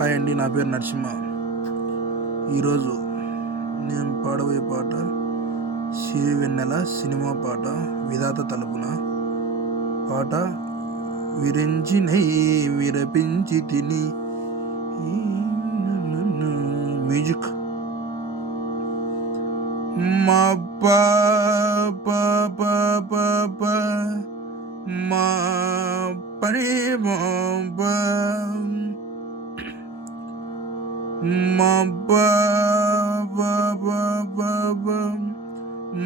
Hi అండి, నా పేరు నరసింహ. ఈరోజు నేను పాడబోయే పాట సిరివెన్నెల సినిమా పాట విధాత తలుపున. పాట విరించి విరపించి తిని. మ్యూజిక్. మా పా మా పని మా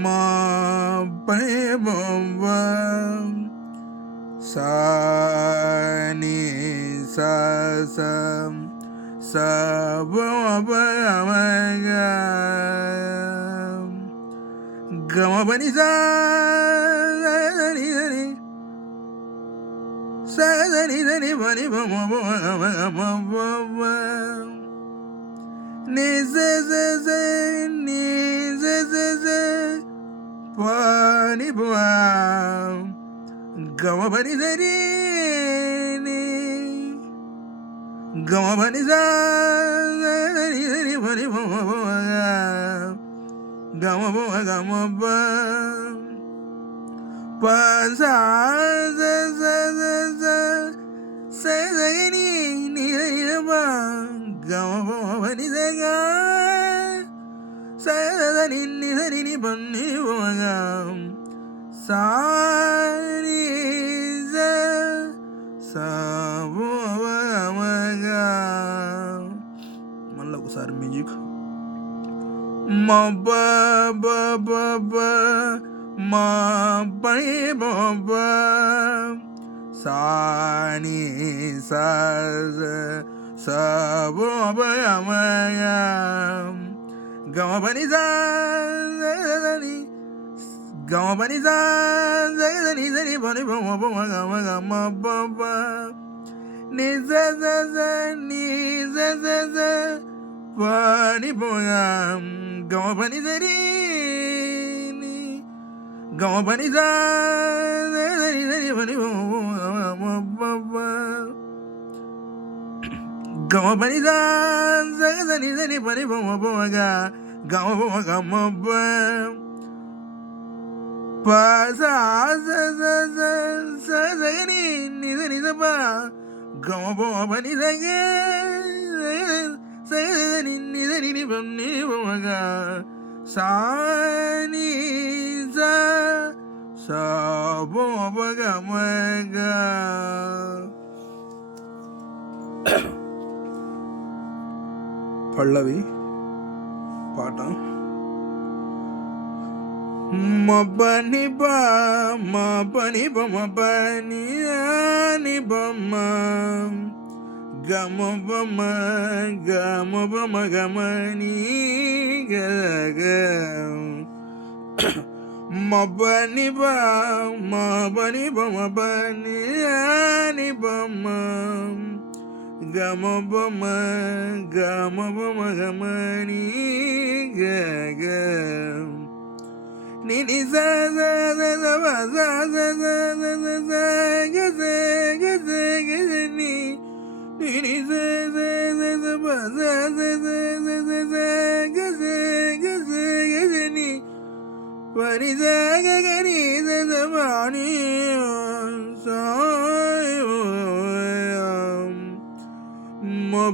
మా పని సాని గమ పని సని పని ni pani bua gama bani zari ni gama bani zari pani bua gama ba pa sa ni ba gama bani zega ni bani bua sari మళ్ళీ ఒకసారి మ్యూజిక్. మా మా పని సాని గమ పని gama bani zani bani gama ni bani gama bani zari ni gama bani zani bani gama bani zani bani gama pa sa ni ba gama ba ni ni bani ba sa ni sa bo ba gama ga. పల్లవి పాట. మా పని అని బొమ్మ గమ గమని గగ మా పని అని బొమ్మ గమ గమని గగ ni za ni ni ni pani za ni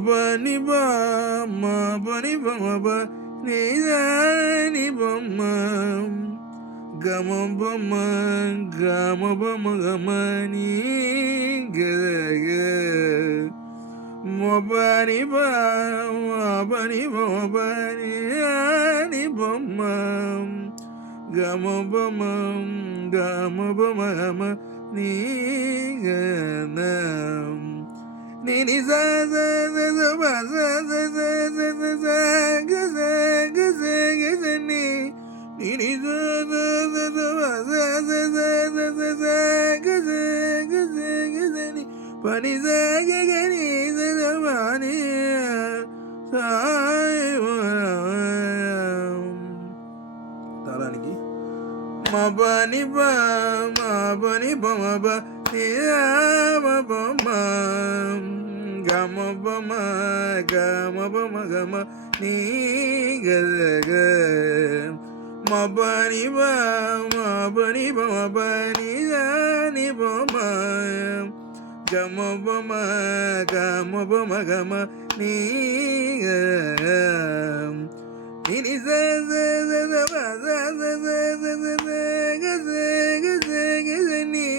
mani ma bani ba ni za ni bama gama ni gaga ma bani ani bama gama ni gana ni za ni ni pani zagani mani తాళానికి మా బని బా gama bama gama bama gama ni ga ga ma bani ba mabani ga ni bama gama bama gama ni ga ni za za za za za za za za za ga za ni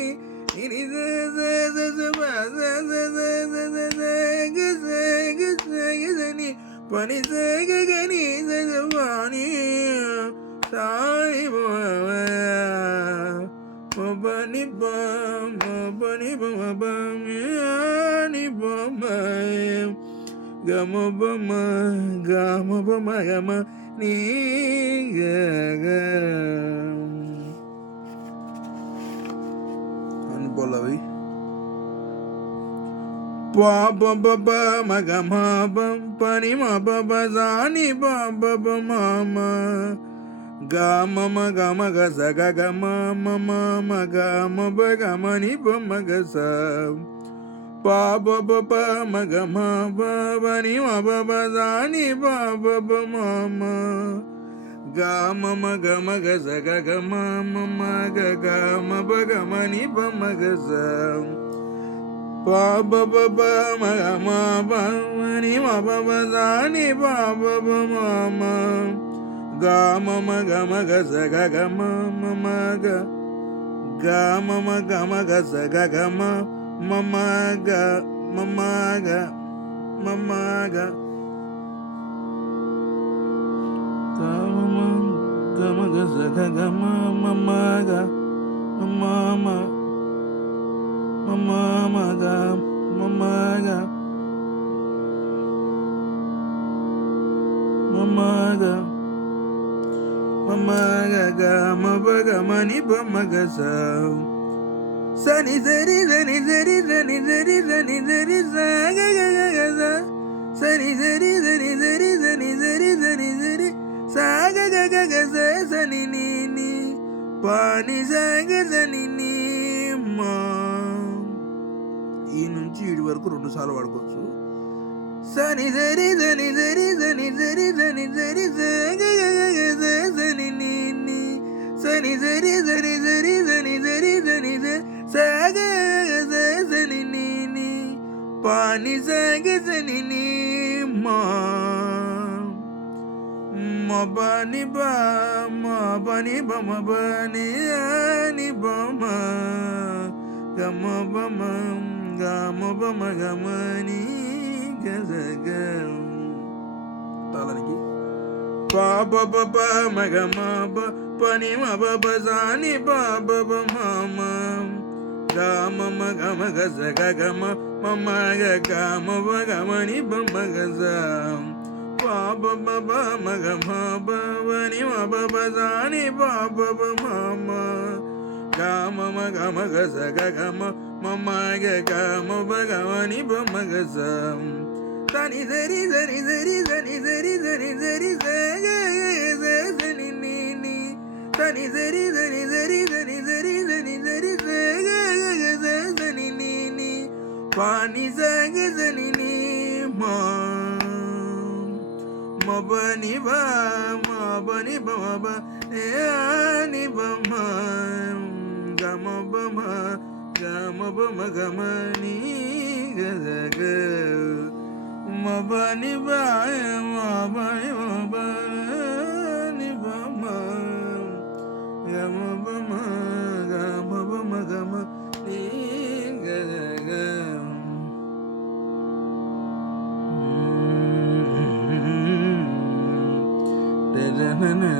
ni za za za za za za za za za ni pani za ga ni za za pani sai ba mabani ba ni ba ma gama bama gama ni ga ga ani bola bhai pa ba ba ba ma ga ma ba pa ni ma ba ba za ni ba ba ba ma ma ga ma ga za ga ma ma ga ma ba ga ma ni ba ma ga sa pa ba ba ba ma ga ma ba ni ma ba ba za ni ba ba ba ma ma ga ma ga za ga ma ga ma ba ga ma ni ba ma ga za pa ba ba ba ma ga ma ba ni ma ba ba za ni ba ba ba ma ma ga ma ga za ga ma ga ga za ga ma mama ga ga za ga mama ga ma ba ga ma ni ba ma ga sa sani zari zani zari zani zari zani zari za ga ga za sani zari zani zari zani zari zani zari sa ga ga za sani ni pani za ga sani ni ma ఈ నుంచి ఇడి వరకు 2 సార్లు వాడుకోవచ్చు సని జరి జని జరి జని జరి జని జరి జ సని ని సని జరి జని జరి జని జరి జని జ సని ని పాని సగ సని ని మా మబని బా మబని బమబని అని బమ గమ బమ gama bama gama ni ga ga tala niki pa ba ba ba ma gama ba pa ni ma ba ba za ni ba ba ba ma ma gama ga za ga ma ma ga gama ba gama ni ba ma ga za pa ba ba ba ma gama ba ni ma ba ba za ni ba ba ba ma ma gama ga za ga ma mama ga ma ba ga ni ba ma ga za tani zari zari zari zari zari zari zari za zani ni tani zari zari zari zari zari zari zari za zani ni pani za ga zani ni ma ba ni ba ni ba ma gama ba ma gama ni ga ga ma ba ni ba ni ba ma gama ba ma gama ni ga ga da na na